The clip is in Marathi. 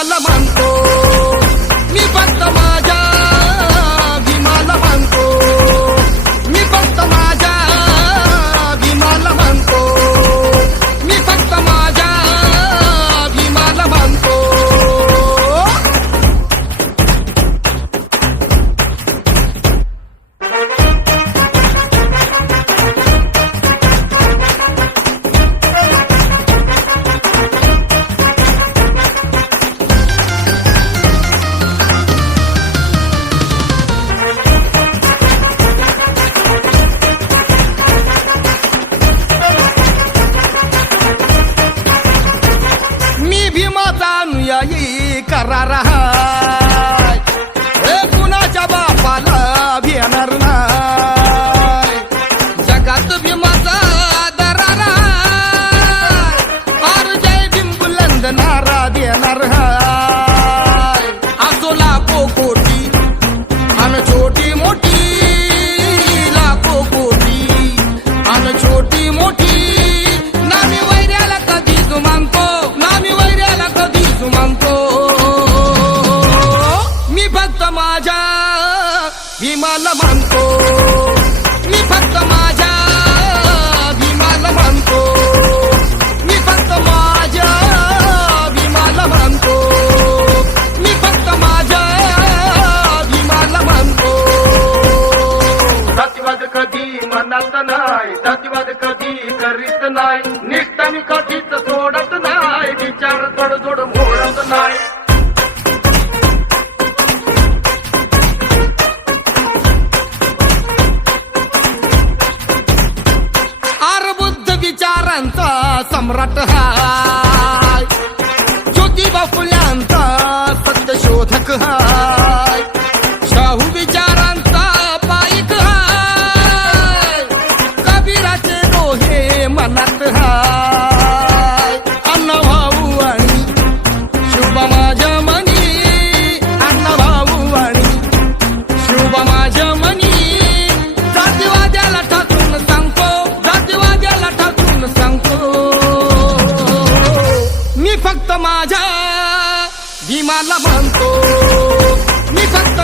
भीमाला मानतो, मी फक्त माझ्या भीमाला मानतो, मी फक्त माझ्या भीमाला मानतो, मी फक्त माझ्या भीमाला मानतो. अनुयायी करार हाय, हे कुणाच्या बापाला भेटणार नाही. जगात भीमाचा दरार हाय, और जय भीम बुलंद नारा देणार हाय. असो लाखो कोटी अन छोटी मोठी, लाखो कोटी अन छोटी मोठी, नामी वैऱ्याला कधीच मानतो, नामी वैऱ्याला कधीच मानतो. मी फक्त माझ्या भीमाला मानतो, मी फक्त माझ्या भीमाला मानतो, मी फक्त माझ्या भीमाला मानतो, मी फक्त माझ्या भीमाला मानतो. जातीवाद कधी मनात नाही, जातीवाद कधी करीत नाही, निष्ठा मी कधीच सोडत नाही, विचार तडजोड मोडत नाही. आर बुद्ध विचारांचा सम्राट हाय, ज्योतिबा फुल्यांचा सत्यशोधक हाय, शाहू विचारांचा पाईक हाय, कबीराचे दोहे मनात हाय. अण्णाभाऊ आणि शिवबा माझ्या मनी, अण्णाभाऊ आणि शिवबा माझ्या मनी. जातीवाद्याला ठाकून सांगतो, जातीवाद्याला ठाकून सांगतो, मी फक्त माझ्या भीमाला मानतो, मी फक्त